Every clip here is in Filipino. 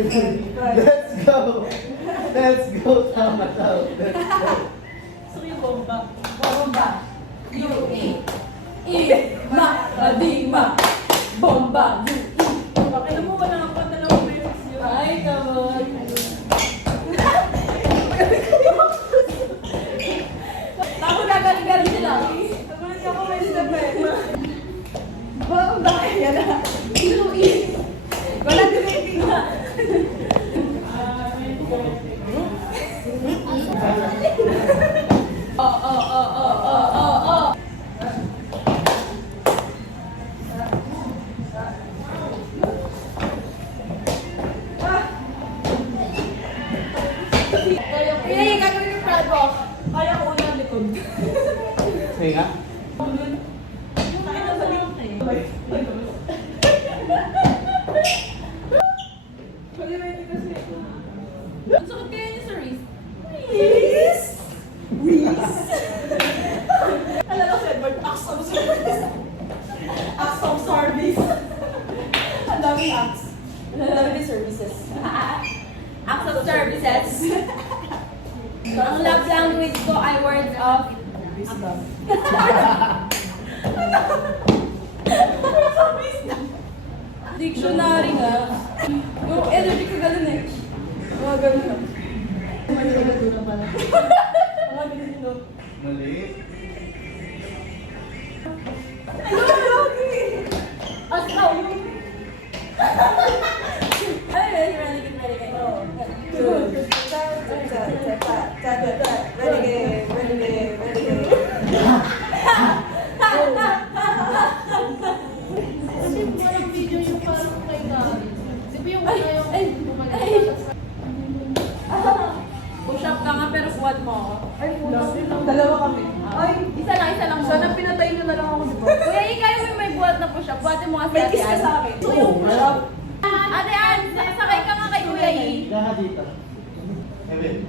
Let's go! Let's go! Tama, tama. Let's go. Gusto ko yung bomba. Bomba. U-E. Ma. Adima. Bomba. U-E. Alam mo, wala kang pantalong lyrics yun. Ay, come on. Ako nagaling-galing sila. Nagulat ako may step eh. Bomba. Yan na. U-E. Wala tumiting na. Kaya gagawin yung front walk. Kaya ko unang likod. Sige nga. Nakita sa likod eh. Ang sakit kaya niya sa wrist. Wrist? Wrist? Alala ko, Edward, acts of service. Acts of service. Ang daming acts. Ang daming services. Acts of services. Ang love language ko ay words of wisdom. Dictionary nga. Yung energy ko ganun eh. Mga ganun lang. Mga ganun pala. Mga ganun no. Mali. Ayun, lagi! As how you... Ay, ready, ready, ready. Kasi walang video yung parang kay Gary. Di ba yung wala yung bumalik? Push up ka nga pero squat mo ako. Ay, Dalawa kami. Ay, isa lang. Sana pinatay nyo na lang ako, di ba? Kuya, ikaw yung may buhat na push up. Buhatin mo kasi May ate kiss ka Ann. sa akin. Oo, wala. Ate Ann, sakay ka nga kay Kuya E. Lahat dito. Evan.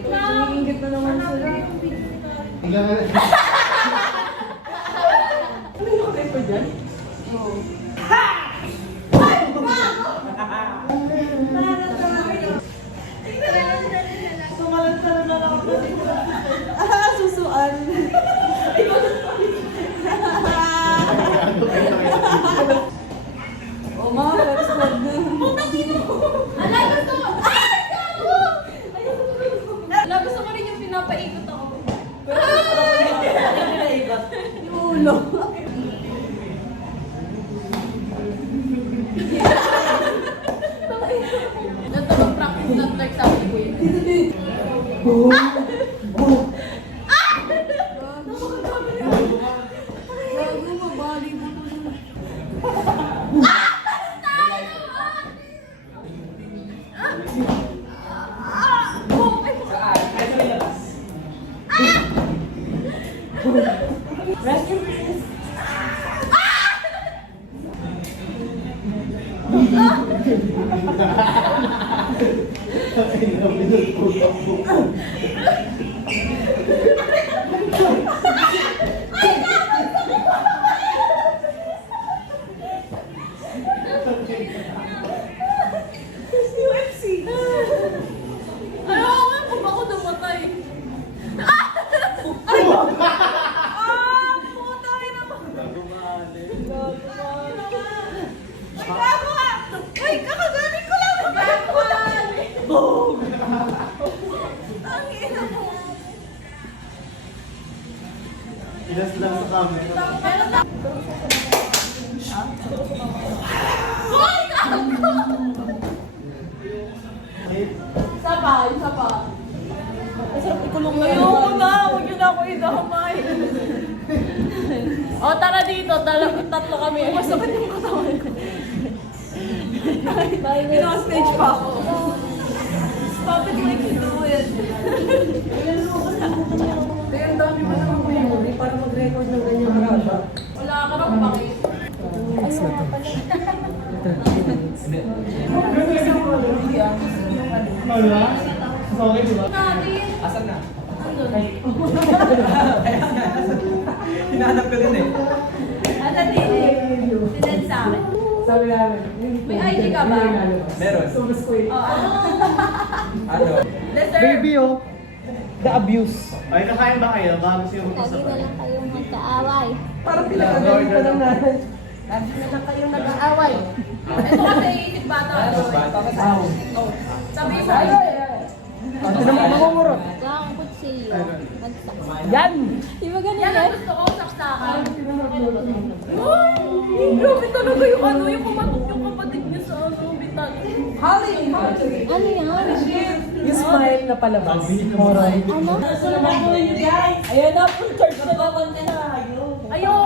Sumingit na naman sila. Hanggang nga. Ano yung kamay ko dyan? Oo. Sumalan-salan na lang ako. Susuan. O mga first vlog na. Ala, gusto mo! Ay, gago! Ala, gusto mo rin yung pinapaikot ako. Yung ulo. Ganito mag-practice ng like sabi ko yun. Gago, mabali mo to. UFC! Ayaw nga kung ako namatay. Ay! Puta rin ako! Ay, gago ka! Ay, kakagaling ko lang! Gago ka! Boom! Ang ina mo! Ilas lang sa camera. Pero ta... Hoy! Gago! Isa pa. Masarap ikulong na yun. Ayoko na! Huwag yun ako idamay! O, tara dito. Tatlo kami. Masakit yung katawan ko. Ina-stage pa ako. Stop it like you do it. Kaya ang dami mo naman ko yun. Para mag-record ng ganyang haraba. Wala ka bang bakit? Wala? Okay, di ba? Natin. Asan na? Andun. Hinahanap ko din eh. Asa din eh. Sinend sa akin. Sabi namin. May ID ka ba? Meron. Ano? Letter. Baby, oh. The abuse. Ay, kakain ba kayo? Baka gusto yung Lagi na lang kayong magkaaway. Parang pinag-agalit pa lang natin. Lagi na lang kayong nag-aaway. Ito kasi isip bata. No. Sabi mo. Ito naman mamumurot. Ang kutsilyo. Yan! Di ba ganun Yan ang yan? gusto ko, saksakan. Grabe talaga yung ano, yung kumatok yung kapatid niya sa ano, bitan. Holly! Ano yan? Yung smile na palabas. Moral. Ano? Ayan na, full charge na naman na. Ayaw!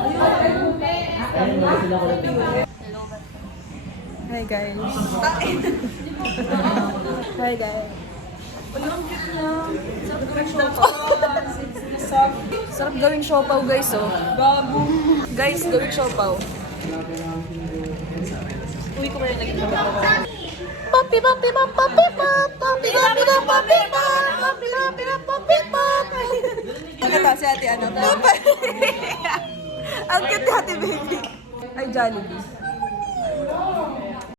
Hi guys. Hi guys. Sarap gawing siopaw guys oh. Bago. Guys, gawing siopaw. Uwi ko rin naging Papi, papi, papi, papi, papi, papi, papi, papi, papi, papi, papi, papi. Pagkata si ate ano? Papa. Ang cute ni ate baby. Ay, Jollibee.